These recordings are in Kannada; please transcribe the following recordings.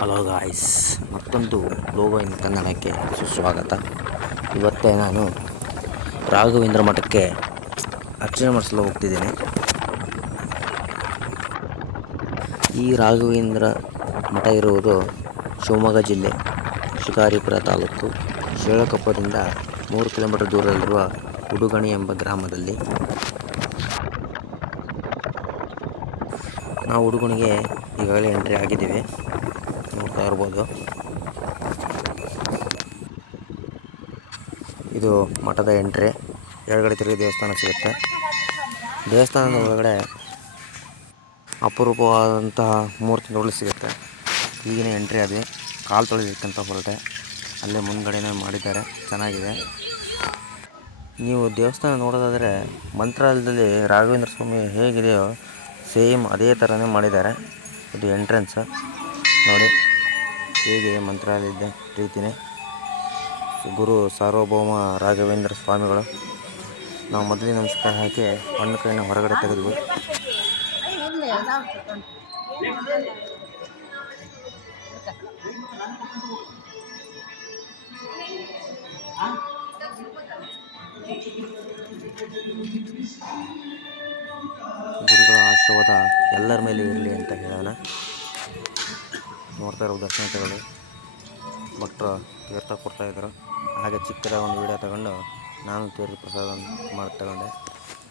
ಹಲೋ ಗಾಯ್ಸ್, ಮತ್ತೊಂದು ಲೋಗೋ ಇನ್ ಕನ್ನಡಕ್ಕೆ ಸುಸ್ವಾಗತ. ಇವತ್ತೇ ನಾನು ರಾಘವೇಂದ್ರ ಮಠಕ್ಕೆ ಅರ್ಚನೆ ಮಾಡಿಸಲು ಹೋಗ್ತಿದ್ದೇನೆ. ಈ ರಾಘವೇಂದ್ರ ಮಠ ಇರುವುದು ಶಿವಮೊಗ್ಗ ಜಿಲ್ಲೆ ಶಿಕಾರಿಪುರ ತಾಲೂಕು ಶಿರಾಳಕೊಪ್ಪದಿಂದ 3 ಕಿಲೋಮೀಟರ್ ದೂರದಲ್ಲಿರುವ ಉಡುಗಣಿ ಎಂಬ ಗ್ರಾಮದಲ್ಲಿ. ನಾವು ಉಡುಗಣಿಗೆ ಈಗಾಗಲೇ ಎಂಟ್ರಿ ಆಗಿದ್ದೀವಿ, ನೋಡ್ತಾ ಇರ್ಬೋದು. ಇದು ಮಠದ ಎಂಟ್ರಿ. ಎಡಗಡೆ ತಿರುಗಿ ದೇವಸ್ಥಾನ ಸಿಗುತ್ತೆ. ದೇವಸ್ಥಾನದ ಒಳಗಡೆ ಅಪರೂಪವಾದಂತಹ ಮೂರ್ತಿ ನೋಡಲು ಸಿಗುತ್ತೆ. ಈಗಿನ ಎಂಟ್ರಿ ಅದೇ ಕಾಲು ತೊಳೆದಿಕ್ಕಂತ ಹೊರಟೆ. ಅಲ್ಲೇ ಮುಂದ್ಗಡೆನೇ ಮಾಡಿದ್ದಾರೆ, ಚೆನ್ನಾಗಿದೆ. ನೀವು ದೇವಸ್ಥಾನ ನೋಡೋದಾದರೆ ಮಂತ್ರಾಲಯದಲ್ಲಿ ರಾಘವೇಂದ್ರ ಸ್ವಾಮಿ ಹೇಗಿದೆಯೋ ಸೇಮ್ ಅದೇ ಥರನೇ ಮಾಡಿದ್ದಾರೆ. ಇದು ಎಂಟ್ರೆನ್ಸ್ ನೋಡಿ ಹೇಗಿದೆ, ಮಂತ್ರಾಲಯದ ರೀತಿಯೇ. ಗುರು ಸಾರ್ವಭೌಮ ರಾಘವೇಂದ್ರ ಸ್ವಾಮಿಗಳು. ನಾವು ಮೊದಲೇ ನಮಸ್ಕಾರ ಹಾಕಿ ಹಣ್ಣು ಕೈನ ಹೊರಗಡೆ ತೆಗೆದ್ವಿ. ಗುರುಗಳ ಆಶೀರ್ವಾದ ಎಲ್ಲರ ಮೇಲೆ ಇರಲಿ ಅಂತ ಹೇಳೋಣ. ನೋಡ್ತಾ ಇರೋ ದರ್ಶನ ತಗೊಳ್ಳಿ. ಭಕ್ತರು ತೀರ್ಥ ಕೊಡ್ತಾಯಿದ್ರು. ಹಾಗೆ ಚಿಕ್ಕದಾಗಿ ಒಂದು ವೀಡಿಯೋ ತಗೊಂಡು ನಾನು ತೀರ್ಥ ಪ್ರಸಾದ ತಗೊಂಡೆ.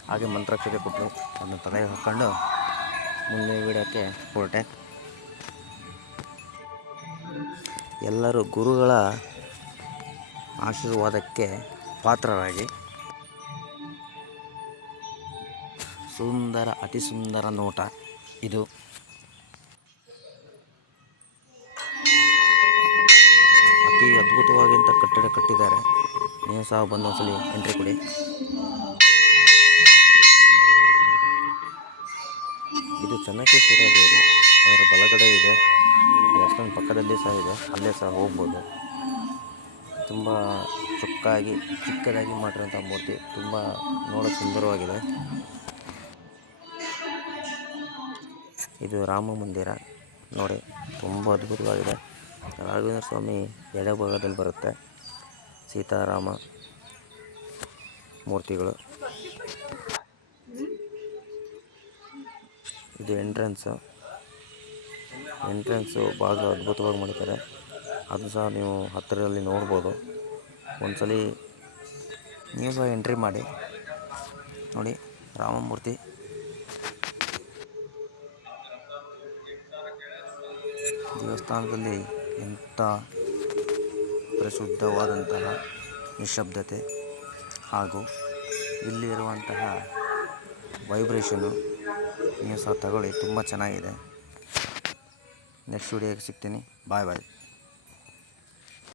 ಹಾಗೆ ಮಂತ್ರಾಕ್ಷತೆ ಕೊಟ್ಟರು, ಅದನ್ನು ತಲೆಗೆ ಹಾಕ್ಕೊಂಡು ಮುಂದೆ ವೀಡಿಯೋಕ್ಕೆ ಹೊರಟೆ. ಎಲ್ಲರೂ ಗುರುಗಳ ಆಶೀರ್ವಾದಕ್ಕೆ ಪಾತ್ರರಾಗಿ ಅತಿ ಸುಂದರ ನೋಟ ಇದು. ಅತಿ ಅದ್ಭುತವಾಗಿಂತ ಕಟ್ಟಡ ಕಟ್ಟಿದ್ದಾರೆ. ನೀವು ಸಹ ಬಂದು ಒಂದ್ಸಲಿ ಎಂಟ್ರಿ ಕೊಡಿ. ಇದು ಚೆನ್ನಕೇಶ್ವರ ದೇವರು. ಅದರ ಬಲಗಡೆ ಇದೆ. ದೇವಸ್ಥಾನ ಪಕ್ಕದಲ್ಲಿ ಸಹ ಇದೆ, ಅಲ್ಲೇ ಸಹ ಹೋಗ್ಬೋದು. ತುಂಬ ಚಿಕ್ಕದಾಗಿ ಮಾಡಿರೋಂಥ ಮೂರ್ತಿ, ತುಂಬ ನೋಡೋಕೆ ಸುಂದರವಾಗಿದೆ. ಇದು ರಾಮ ಮಂದಿರ ನೋಡಿ, ತುಂಬ ಅದ್ಭುತವಾಗಿದೆ. ರಾಘವೇಂದ್ರ ಸ್ವಾಮಿ ಎಡಭಾಗದಲ್ಲಿ ಬರುತ್ತೆ, ಸೀತಾರಾಮ ಮೂರ್ತಿಗಳು. ಇದು ಎಂಟ್ರೆನ್ಸು ಭಾಳ ಅದ್ಭುತವಾಗಿ ಮಾಡಿದ್ದಾರೆ. ಅದು ಸಹ ನೀವು ಹತ್ತಿರದಲ್ಲಿ ನೋಡ್ಬೋದು. ಒಂದ್ಸಲಿ ನೀವು ಸಹ ಎಂಟ್ರಿ ಮಾಡಿ ನೋಡಿ. ರಾಮಮೂರ್ತಿ ದೇವಸ್ಥಾನದಲ್ಲಿ ಎಂಥ ಪರಿಶುದ್ಧವಾದಂತಹ ನಿಶ್ಶಬ್ದತೆ ಹಾಗೂ ಇಲ್ಲಿರುವಂತಹ ವೈಬ್ರೇಷನ್ನು ನೀವು ಸಹ ತಗೊಳ್ಳಿ, ತುಂಬ ಚೆನ್ನಾಗಿದೆ. ನೆಕ್ಸ್ಟ್ ವಿಡಿಯೋಗೆ ಸಿಗ್ತೀನಿ. ಬಾಯ್.